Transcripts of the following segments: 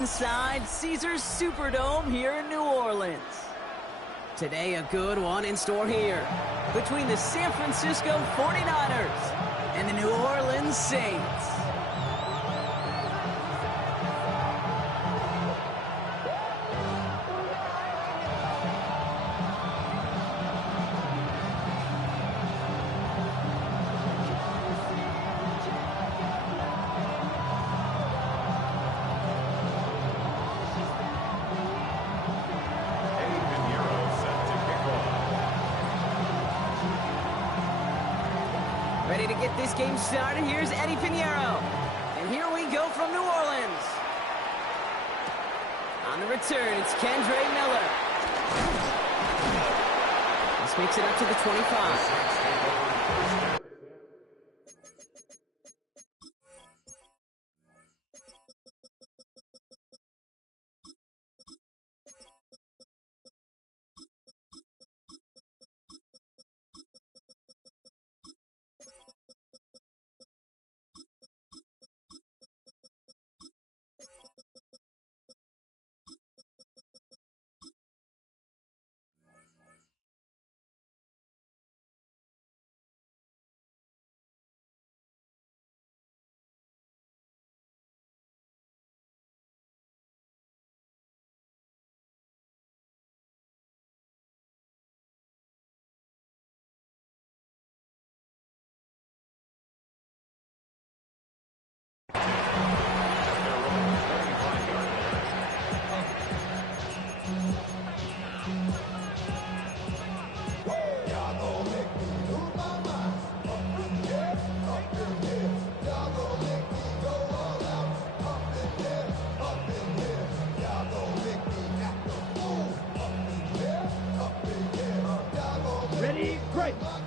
Inside Caesars Superdome here in New Orleans. Today, a good one in store here between the San Francisco 49ers and the New Orleans Saints. Ready to get this game started. Here's Eddie Pinheiro. And here we go from New Orleans. On the return, it's Kendre Miller. This makes it up to the 25.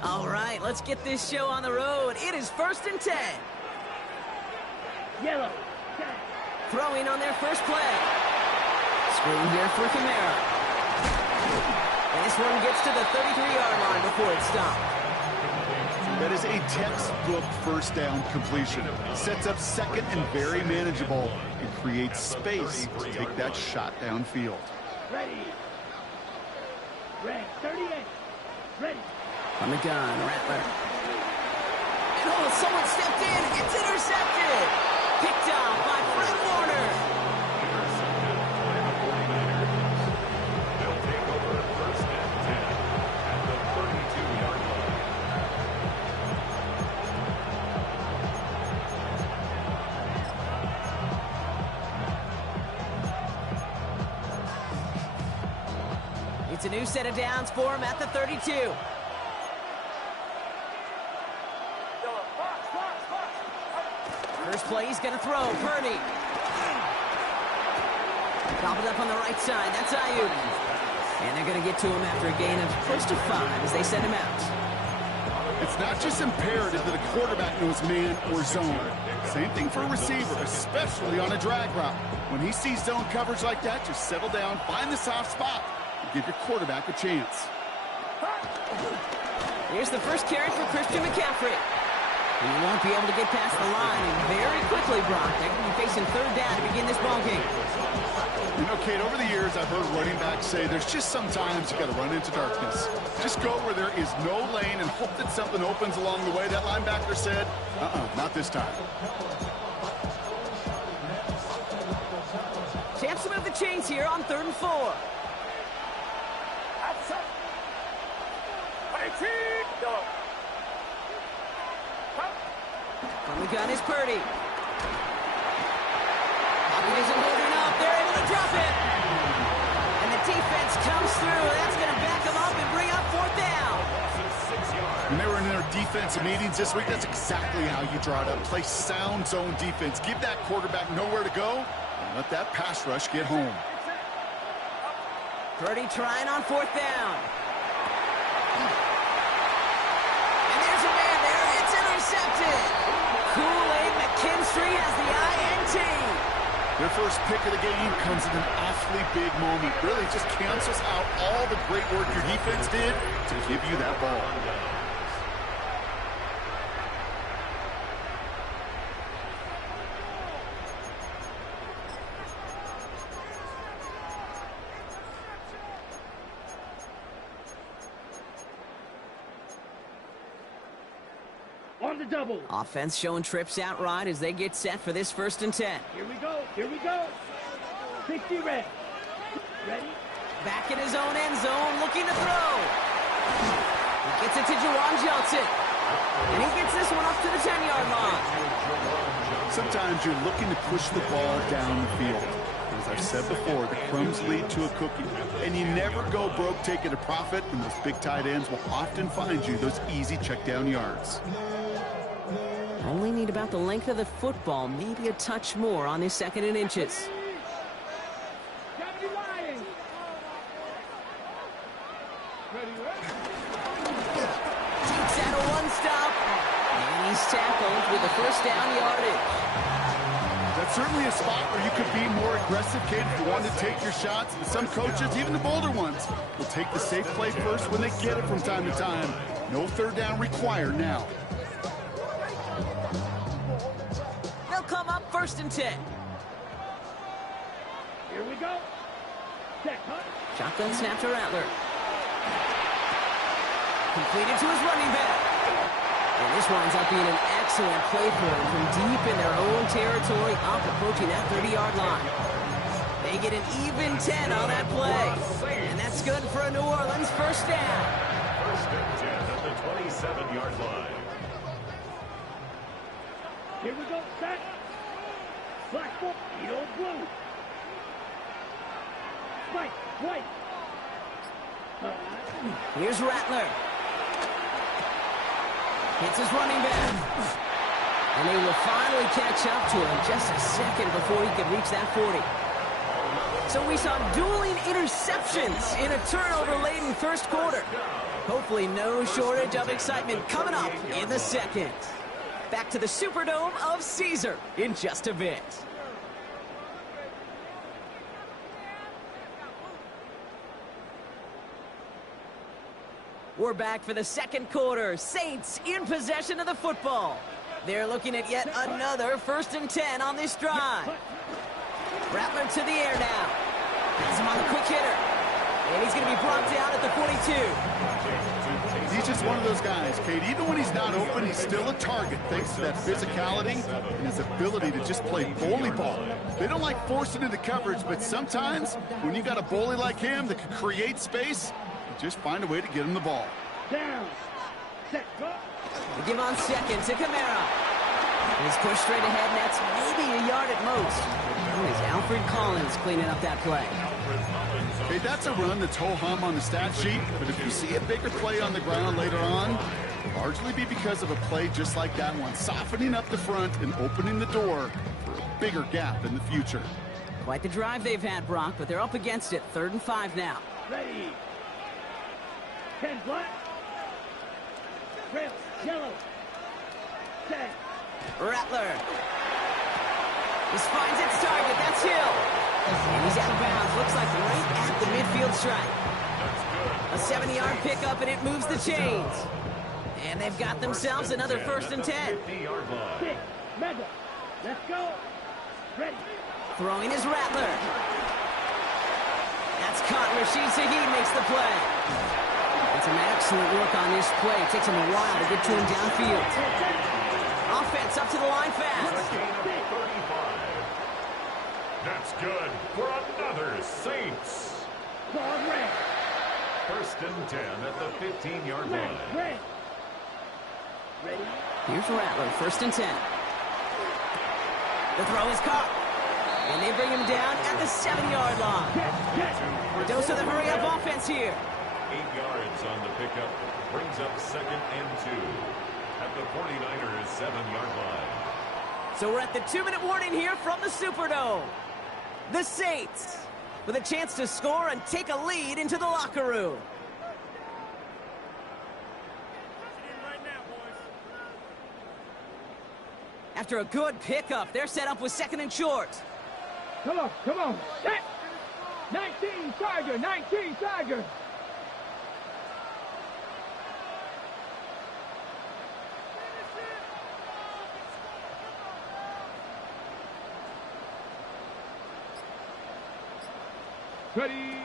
All right, let's get this show on the road. It is 1st and 10. Yellow. Throwing on their first play. Screen here for Kamara. And this one gets to the 33-yard line before it's stopped. That is a textbook first down completion. Sets up second and very manageable and creates space to take that shot downfield. Ready. Red 38. Ready. On the gun, Rattler. And oh, someone stepped in. It's intercepted. Picked off by Fred Warner. They'll take over 1st and 10 at the 32-yard line. It's a new set of downs for him at the 32. First play, he's going to throw. Purdy. Gobbled up on the right side. That's Ayuk. And they're going to get to him after a gain of close to 5 as they send him out. It's not just imperative that a quarterback knows man or zone. Same thing for a receiver, especially on a drag route. When he sees zone coverage like that, just settle down, find the soft spot, and give your quarterback a chance. Here's the first carry for Christian McCaffrey. He won't be able to get past the line, and very quickly, Brock, they're going to be facing 3rd down to begin this ballgame. You know, Kate, over the years, I've heard running backs say there's just sometimes you got to run into darkness. Just go where there is no lane and hope that something opens along the way. That linebacker said, not this time. Chance to move the chains here on 3rd and 4. From the gun is Purdy. Pocket isn't holding up. They're able to drop it. And the defense comes through. That's going to back them up and bring up 4th down. When they were in their defensive meetings this week, that's exactly how you draw it up. Play sound zone defense. Give that quarterback nowhere to go and let that pass rush get home. Purdy trying on 4th down. And there's a man there. It's intercepted. Kool-Aid McKinstry has the INT. Their first pick of the game comes at an awfully big moment. Really just cancels out all the great work your defense did to give you that ball. On the double. Offense showing trips out right as they get set for this 1st and 10. Here we go. Here we go. 60 red. Ready? Back in his own end zone, looking to throw. He gets it to Juwan Johnson. And he gets this one up to the 10-yard line. Sometimes you're looking to push the ball down the field. As I've said before, the crumbs lead to a cookie. And you never go broke taking a profit, and those big tight ends will often find you those easy check down yards. Only need about the length of the football, maybe a touch more on this 2nd and inches. Takes out a one-stop, and he's tackled with the 1st down yardage. That's certainly a spot where you could be more aggressive, kid, if you want to take your shots. But some coaches, even the bolder ones, will take the safe play first when they get it from time to time. No 3rd down required now. They'll come up 1st and 10. Here we go. Check, huh? Shotgun snap to Rattler. Completed to his running back. And this winds up being an excellent play for him from deep in their own territory, up approaching that 30-yard line. They get an even 10 on that play. And that's good for a New Orleans 1st down. 1st and 10 at the 27-yard line. Here we go. Set. Black foot. Eagle blue. Spike. White. Here's Rattler. Hits his running back. And they will finally catch up to him just a second before he could reach that 40. So we saw dueling interceptions in a turnover-laden 1st quarter. Hopefully no shortage of excitement coming up in the 2nd. Back to the Superdome of Caesar in just a bit. We're back for the 2nd quarter. Saints in possession of the football. They're looking at yet another 1st and 10 on this drive. Rattler to the air now. Has him on the quick hitter. And he's going to be brought down at the 42. He's just one of those guys, Kate. Even when he's not open, he's still a target thanks to that physicality and his ability to just play bully ball. They don't like forcing into coverage, but sometimes when you got a bully like him that can create space, just find a way to get him the ball. Down. Set. Go. They give on 2nd to Camara. He's pushed straight ahead, and that's maybe a yard at most. Oh, it's Alfred Collins cleaning up that play. Hey, that's a run that's ho-hum on the stat sheet, but if you see a bigger play on the ground later on, it'll largely be because of a play just like that one, softening up the front and opening the door for a bigger gap in the future. Quite the drive they've had, Brock, but they're up against it. 3rd and 5 now. Ready. 10 black. Red. Yellow. Set. Rattler. This finds its target. That's Hill. And he's out of bounds. Looks like right at the midfield stripe. A 70-yard pickup, and it moves the chains. And they've got themselves another 1st and 10. 50-yard line. 6. Mega. Let's go. Ready. Throwing is Rattler. That's caught. Rashid Shaheed makes the play. And some excellent work on this play. It takes him a while to get to him downfield. Offense up to the line fast. That's good for another Saints. Ball red. 1st and 10 at the 15-yard line. Red. Ready. Here's Rattler, 1st and 10. The throw is caught. And they bring him down at the 7-yard line. A dose of the hurry-up offense here. 8 yards on the pickup. Brings up 2nd and 2 at the 49ers' 7-yard line. So we're at the 2-minute warning here from the Superdome. The Saints with a chance to score and take a lead into the locker room. After a good pickup, they're set up with 2nd and short. Come on, come on. Set. 19 Tiger, 19 Tiger. Ready.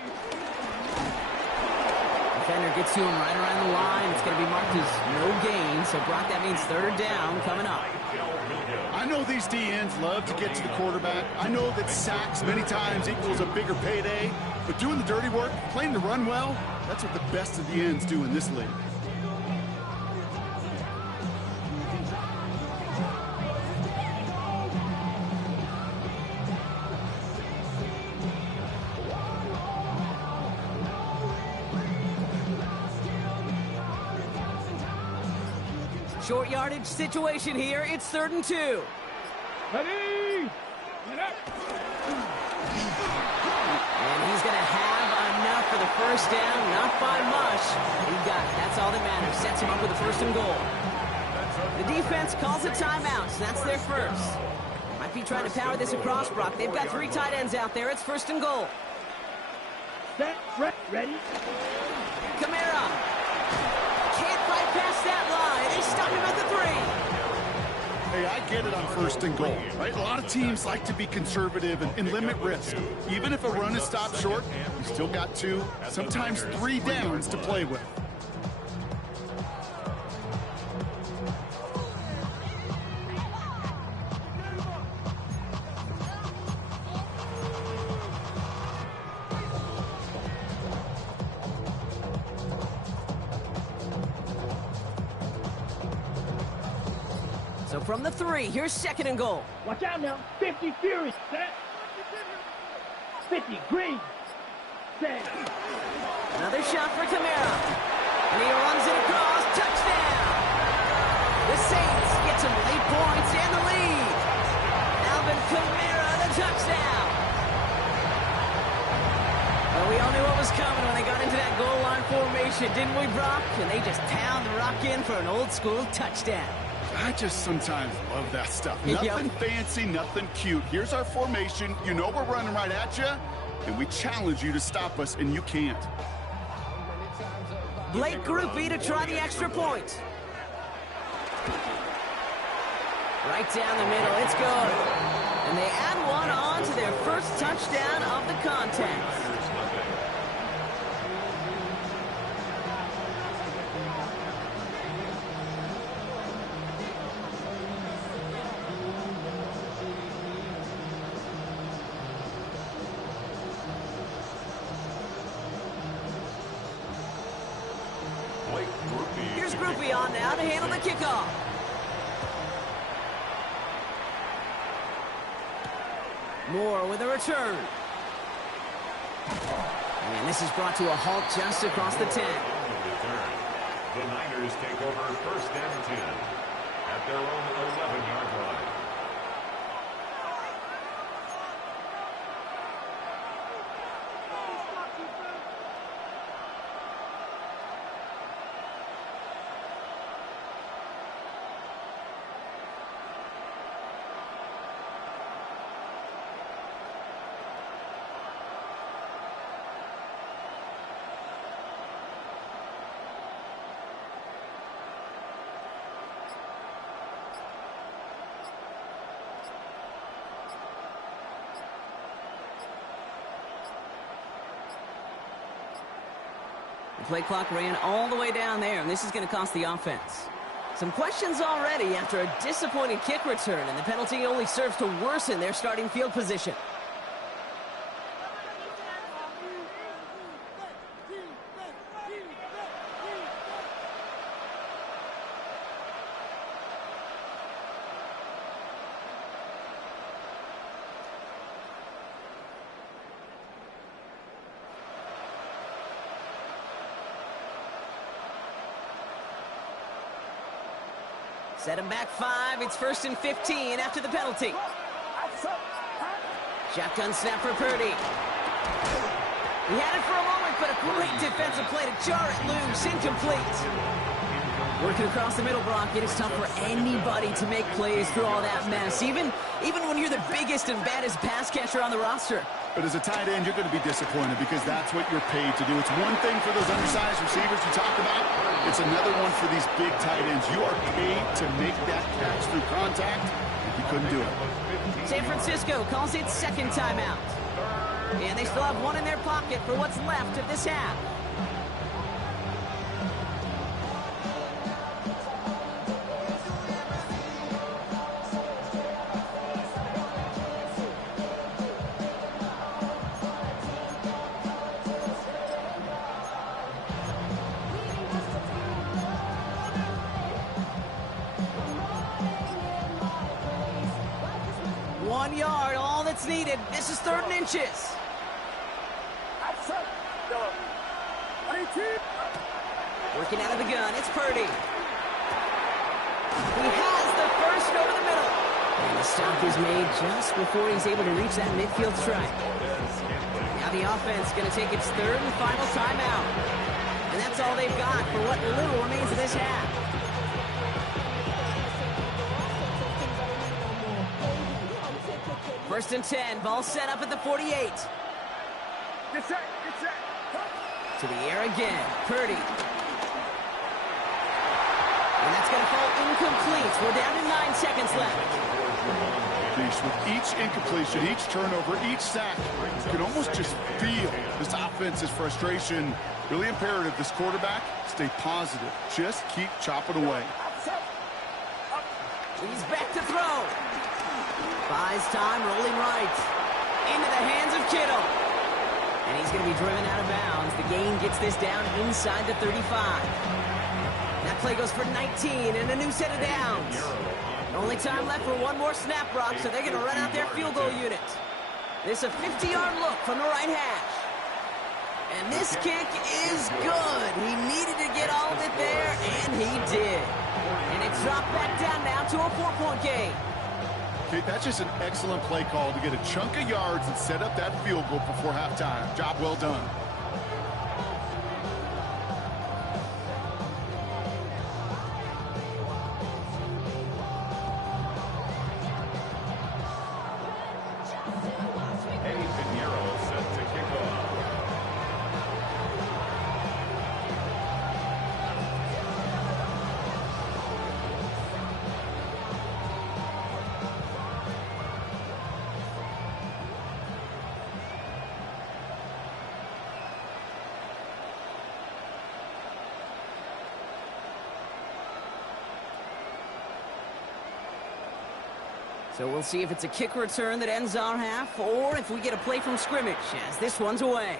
Defender gets to him right around the line. It's going to be marked as no gain. So, Brock, that means 3rd down coming up. I know these DNs love to get to the quarterback. I know that sacks many times equals a bigger payday. But doing the dirty work, playing the run well, that's what the best of the ends do in this league. Short yardage situation here. It's 3rd and 2. Ready? Get up. And he's going to have enough for the 1st down. Not by much. He got it. That's all that matters. Sets him up with a 1st and goal. The defense calls a timeout, so that's their first. Might be trying to power this across, Brock. They've got 3 tight ends out there. It's 1st and goal. Set. Ready? Kamara. Can't bypass that line. They stop him at the 3. Hey, I get it on 1st and goal, right? A lot of teams like to be conservative and limit risk. Even if a run is stopped short, you still got 2, sometimes 3 downs to play with. So from the 3, here's 2nd and goal. Watch out now. 50 Fury. Set. 50 Green. Set. Another shot for Kamara. And he runs it across. Touchdown! The Saints get some late points and the lead. Alvin Kamara, the touchdown. Well, we all knew what was coming when they got into that goal line formation, didn't we, Brock? And they just pound the rock in for an old-school touchdown. I just sometimes love that stuff. Yep. Nothing fancy, nothing cute. Here's our formation. You know we're running right at you, and we challenge you to stop us, and you can't. Blake Groupie to try the extra point. Right down the middle. It's good. And they add one on to their first touchdown of the contest. Here's Groupie on now to handle the kickoff. Moore with a return. And this is brought to a halt just across the 10. The Niners take over 1st and 10 at their own 11-yard line. The play clock ran all the way down there, and this is going to cost the offense. Some questions already after a disappointing kick return, and the penalty only serves to worsen their starting field position. Set him back 5. It's 1st and 15 after the penalty. Shotgun snap for Purdy. He had it for a moment, but a great defensive play to jar it loose. Incomplete. Working across the middle, Brock. It is tough for anybody to make plays through all that mess, even when you're the biggest and baddest pass catcher on the roster. But as a tight end, you're going to be disappointed because that's what you're paid to do. It's one thing for those undersized receivers you talk about. It's another one for these big tight ends. You are paid to make that catch through contact. You couldn't do it. San Francisco calls it 2nd timeout. And they still have one in their pocket for what's left of this half. needed. This is 3rd and inches. Working out of the gun, it's Purdy. He has the first over the middle. And the stop is made just before he's able to reach that midfield strike. Now the offense going to take its 3rd and final timeout. And that's all they've got for what little remains of this half. First and 10, ball set up at the 48. Get set, get set. To the air again, Purdy. And that's going to fall incomplete. We're down to 9 seconds left. With each incompletion, each turnover, each sack, you can almost just feel this offense's frustration. Really imperative this quarterback stay positive. Just keep chopping away. He's back to throw. Buys time, rolling right. Into the hands of Kittle. And he's going to be driven out of bounds. The gain gets this down inside the 35. That play goes for 19 and a new set of downs. Only time left for one more snap, Brock, so they're going to run out their field goal unit. This is a 50-yard look from the right hash. And this kick is good. He needed to get all of it there, and he did. And it's dropped back down now to a 4-point game. Okay, that's just an excellent play call to get a chunk of yards and set up that field goal before halftime. Job well done. So we'll see if it's a kick return that ends our half, or if we get a play from scrimmage, as this one's away.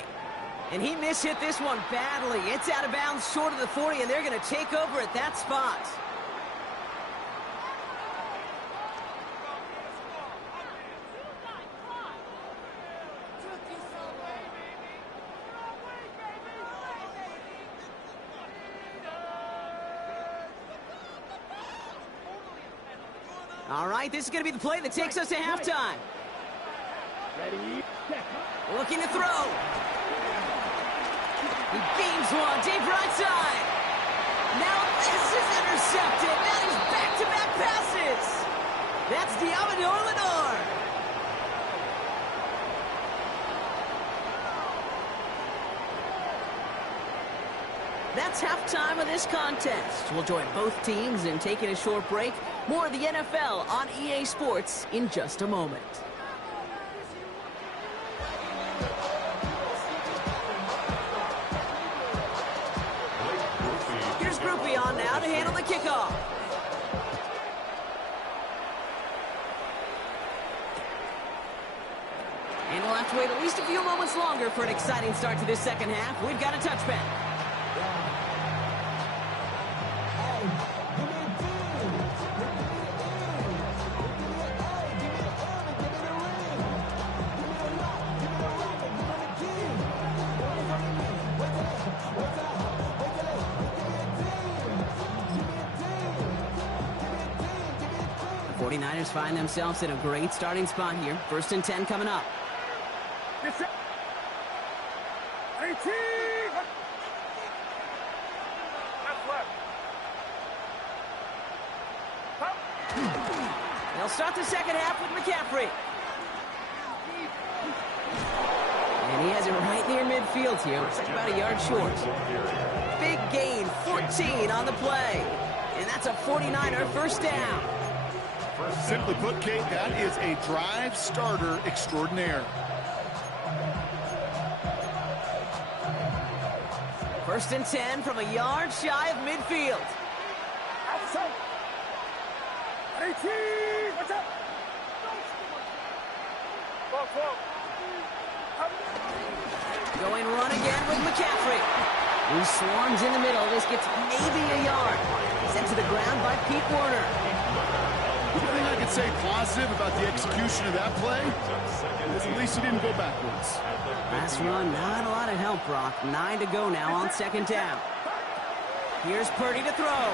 And he mishit this one badly. It's out of bounds short of the 40, and they're going to take over at that spot. All right, this is going to be the play that takes us to halftime. Ready, set. Looking to throw. He beams one, deep right side. Now this is intercepted. That is back-to-back passes. That's Diamador Lenore. That's halftime of this contest. We'll join both teams in taking a short break. More of the NFL on EA Sports in just a moment. Here's Groupie on now to handle the kickoff. And we'll have to wait at least a few moments longer for an exciting start to this second half. We've got a touchback. The 49ers find themselves in a great starting spot here. First and 10 coming up. Get set. 18. They'll start the second half with McCaffrey. And he has it right near midfield here. Looks like about a yard short. Big gain, 14 on the play. And that's a 49er first down. Simply put, Kate, that is a drive starter extraordinaire. First and 10 from a yard shy of midfield. Outside. 18. What's up? Going run again with McCaffrey. He swarms in the middle. This gets maybe a yard. Sent to the ground by Pete Werner. One thing I could say positive about the execution of that play is at least he didn't go backwards. Last run, not a lot of help, Brock. 9 to go now on second down. Here's Purdy to throw.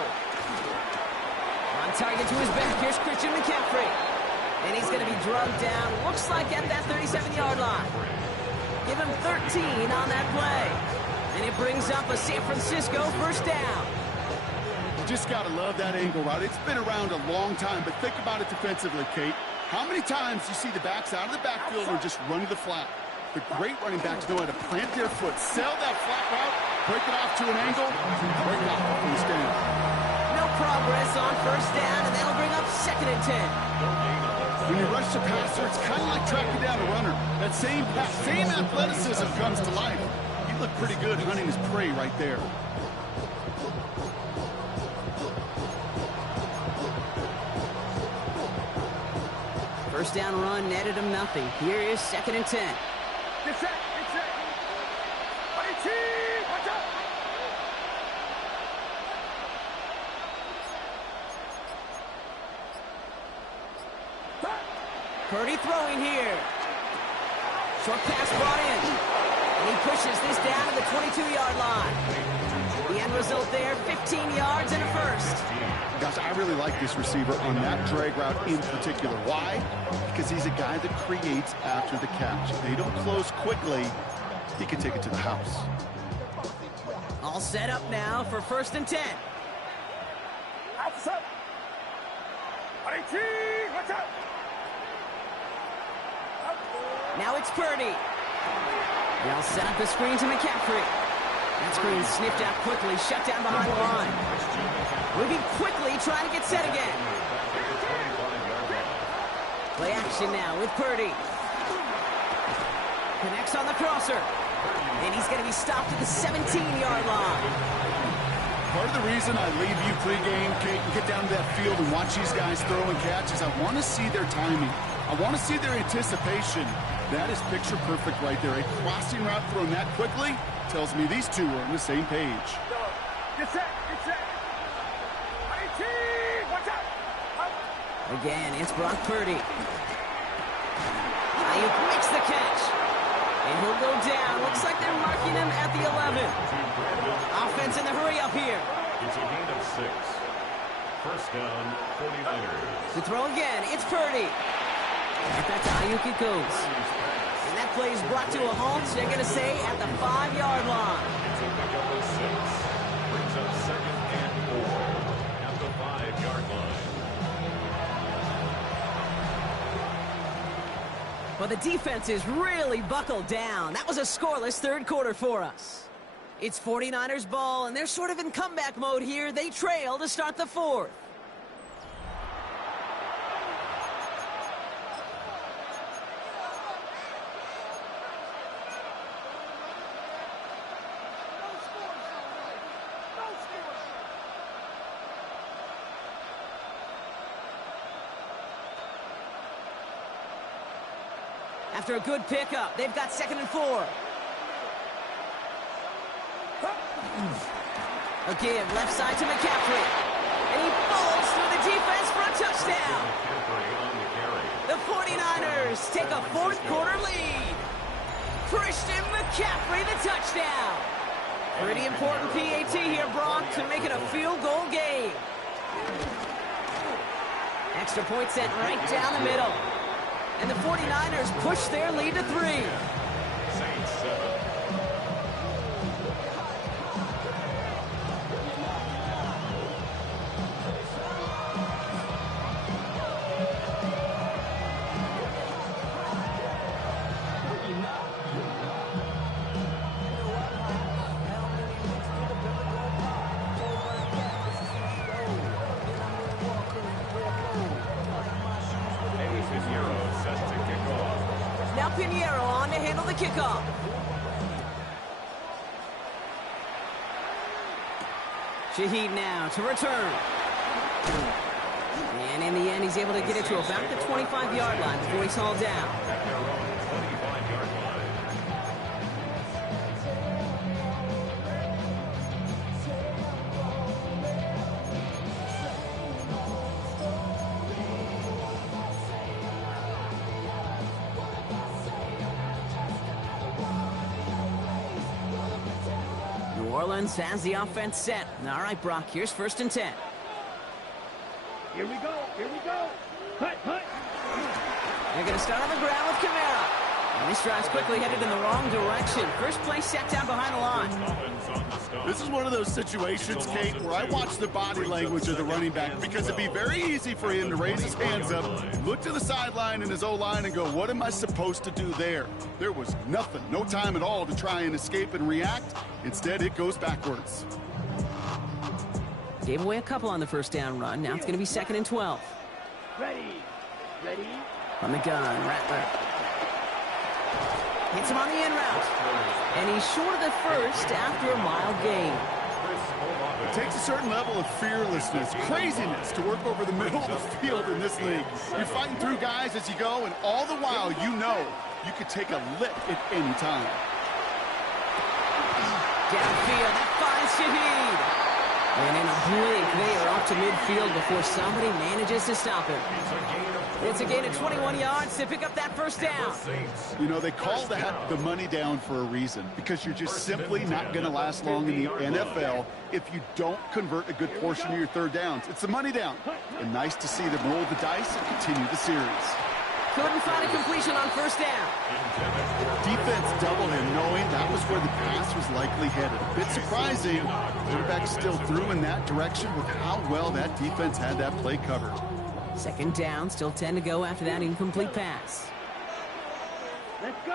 On target to his back, here's Christian McCaffrey. And he's going to be drugged down, looks like at that 37-yard line. Give him 13 on that play. And it brings up a San Francisco first down. You just got to love that angle route. It's been around a long time, but think about it defensively, Kate. How many times do you see the backs out of the backfield or just run to the flat? The great running backs know how to plant their foot, sell that flat route, break it off to an angle, break it off from the stand. No progress on first down, and that'll bring up second and 10. When you rush the passer, it's kind of like tracking down a runner. That same athleticism comes to life. He looked pretty good hunting his prey right there. First down run netted him nothing. Here is second and 10. Get set, get set. Watch out. Purdy throwing here. Short pass brought in. And he pushes this down to the 22-yard line. The end result there, 15 yards and a first. Gosh, I really like this receiver on that drag route in particular. Why? Because he's a guy that creates after the catch. If they don't close quickly, he can take it to the house. All set up now for first and 10. Watch out. Now it's Purdy. They'll set up the screen to McCaffrey. That screen sniffed out quickly, shut down behind the line. Moving quickly, trying to get set again. Play action now with Purdy. Connects on the crosser. And he's going to be stopped at the 17-yard line. Part of the reason I leave you pregame, Kate, and get down to that field and watch these guys throw and catch is I want to see their timing. I want to see their anticipation. That is picture perfect right there. A crossing route thrown that quickly tells me these two are on the same page. Get set, get set. Watch out. Again, it's Brock Purdy. Ayuk makes the catch. And he'll go down. Looks like they're marking him at the 11. Offense in the hurry up here. It's a gain of 6. First down, 49ers. To throw again, it's Purdy. And that's Ayuk it goes. And that play is brought to a halt, so they're going to say at the 5-yard line. It's a pickup of 6. Brings up second and 4 at the 5-yard line. Well, the defense is really buckled down. That was a scoreless third quarter for us. It's 49ers ball, and they're sort of in comeback mode here. They trail to start the fourth. After a good pickup, they've got second and 4. A give left side to McCaffrey. And he falls through the defense for a touchdown. The 49ers take a fourth quarter lead. Christian McCaffrey, the touchdown. Pretty important PAT here, Brock, to make it a field goal game. Extra point sent right down the middle. And the 49ers push their lead to 3. Saints 7. Now Pinheiro on to handle the kickoff. Shaheed now to return. And in the end, he's able to get it to about the 25-yard line before he's hauled down. At their own 25-yard line. Orleans has the offense set. All right, Brock, here's 1st and 10. Here we go. Here we go. Hut, hut. They're going to start on the ground with Kamara. And this drive's quickly headed in the wrong direction. First play set down behind the line. This is one of those situations, Kate, where I watch the body language of the running back because it'd be very easy for him to raise his hands up, look to the sideline in his O-line and go, what am I supposed to do there? There was nothing, no time at all to try and escape and react. Instead, it goes backwards. Gave away a couple on the 1st down run. Now it's going to be 2nd and 12. Ready. Ready. From the gun, Rattler. Hits him on the in route. And he's short of the 1st after a mile gain. It takes a certain level of fearlessness, craziness to work over the middle of the field in this league. You're fighting through guys as you go, and all the while you know you could take a lick at any time. Downfield, that finds Shaheed. And in a blink, they are up to midfield before somebody manages to stop him. It's a gain of 21 yards to pick up that 1st down. You know, they call that the money down for a reason, because you're just simply not going to last long in the NFL if you don't convert a good portion of your 3rd downs. It's the money down. And nice to see them roll the dice and continue the series. Couldn't find a completion on 1st down. Defense doubled him, knowing that was where the pass was likely headed. A bit surprising. Quarterback still threw in that direction with how well that defense had that play covered. 2nd down, still 10 to go after that incomplete pass. Let's go.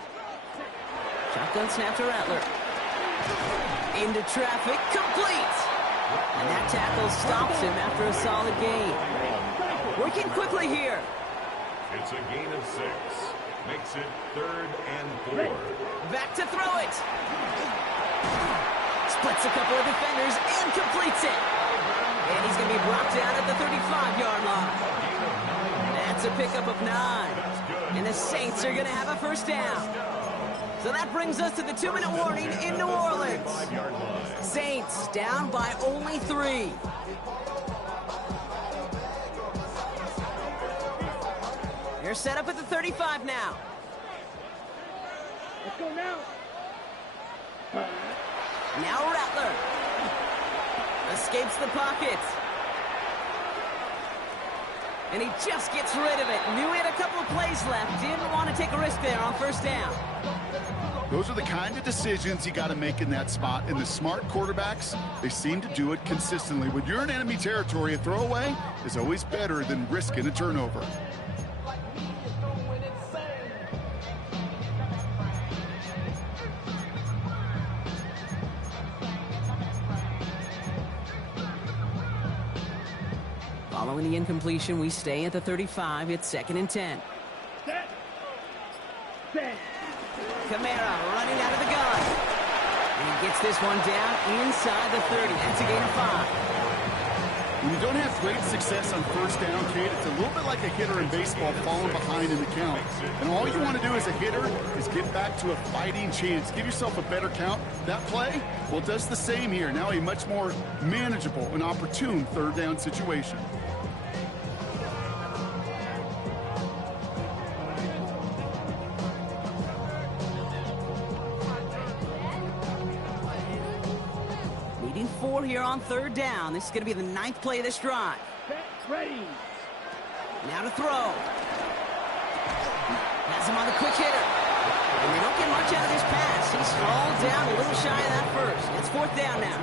Shotgun snap to Rattler. Into traffic, complete. And that tackle stops him after a solid gain. Working quickly here. It's a gain of 6. Makes it 3rd and 4. Back to throw it. Splits a couple of defenders and completes it. And he's going to be brought down at the 35-yard line. That's a pickup of 9. And the Saints are going to have a 1st down. So that brings us to the 2-minute warning in New Orleans. Saints down by only 3. They're set up at the 35 now. Let's go now. Now Rattler. Escapes the pocket. And he just gets rid of it. Knew he had a couple of plays left. Didn't want to take a risk there on 1st down. Those are the kind of decisions you got to make in that spot. And the smart quarterbacks, they seem to do it consistently. When you're in enemy territory, a throwaway is always better than risking a turnover. Following the incompletion, we stay at the 35. It's 2nd and 10. Set. Set. Kamara running out of the gun. And he gets this one down inside the 30. That's a gain of 5. When you don't have great success on 1st down, Kate, it's a little bit like a hitter in baseball falling behind in the count. And all you want to do as a hitter is get back to a fighting chance. Give yourself a better count. That play, well, does the same here. Now a much more manageable and opportune 3rd down situation. Leading 4 here on 3rd down. This is going to be the 9th play of this drive. Set. Ready. Now to throw. Has him on the quick hitter. And they don't get much out of this pass. He's stalled down a little shy of that 1st. It's 4th down now.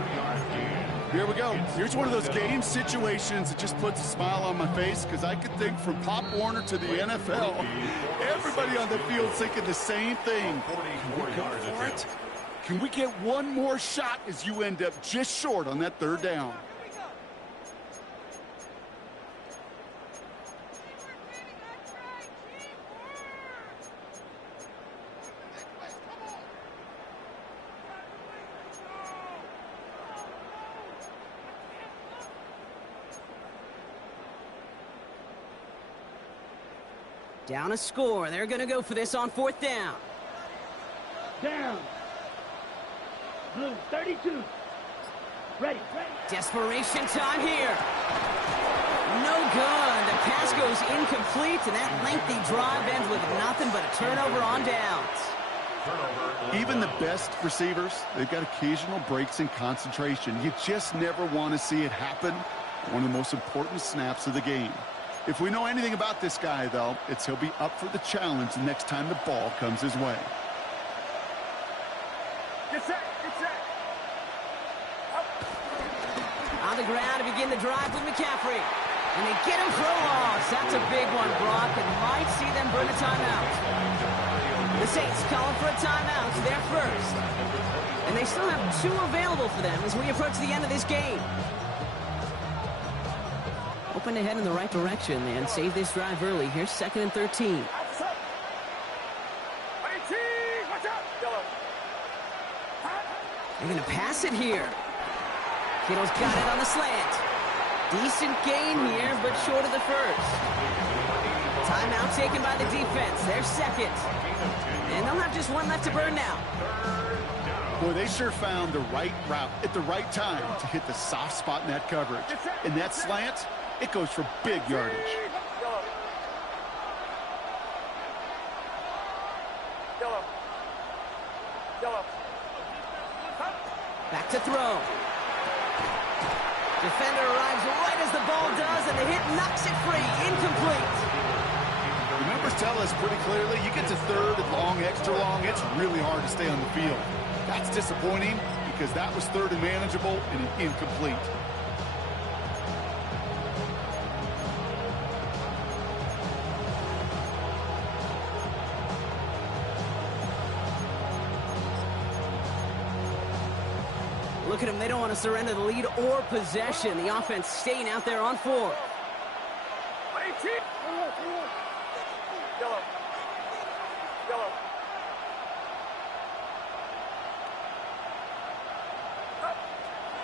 Here we go. Here's one of those game situations that just puts a smile on my face, because I could think from Pop Warner to the NFL, everybody on the field thinking the same thing. Can we get one more shot as you end up just short on that 3rd down? Down a score. They're going to go for this on 4th down. Down. Blue 32. Ready. Ready. Desperation time here. No good. The pass goes incomplete, and that lengthy drive ends with nothing but a turnover on downs. Even the best receivers, they've got occasional breaks in concentration. You just never want to see it happen. One of the most important snaps of the game. If we know anything about this guy, though, it's he'll be up for the challenge the next time the ball comes his way. Get set, get set. On the ground to begin the drive with McCaffrey. And they get him for a loss. That's a big one, Brock, and might see them burn a timeout. The Saints calling for a timeout. They're first. And they still have 2 available for them as we approach the end of this game. Hoping to head in the right direction and save this drive early. Here's 2nd and 13. They're going to pass it here. Kittle's got it on the slant. Decent gain here, but short of the first. Timeout taken by the defense. They're second. And they'll have just 1 left to burn now. Boy, they sure found the right route at the right time to hit the soft spot in that coverage. And that slant, it goes for big yardage. Back to throw. Defender arrives right as the ball does, and the hit knocks it free. Incomplete. The numbers tell us pretty clearly, you get to 3rd and long, extra long, it's really hard to stay on the field. That's disappointing because that was 3rd and manageable and an incomplete. Look at them. They don't want to surrender the lead or possession. The offense staying out there on 4.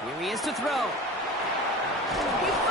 Here he is to throw. He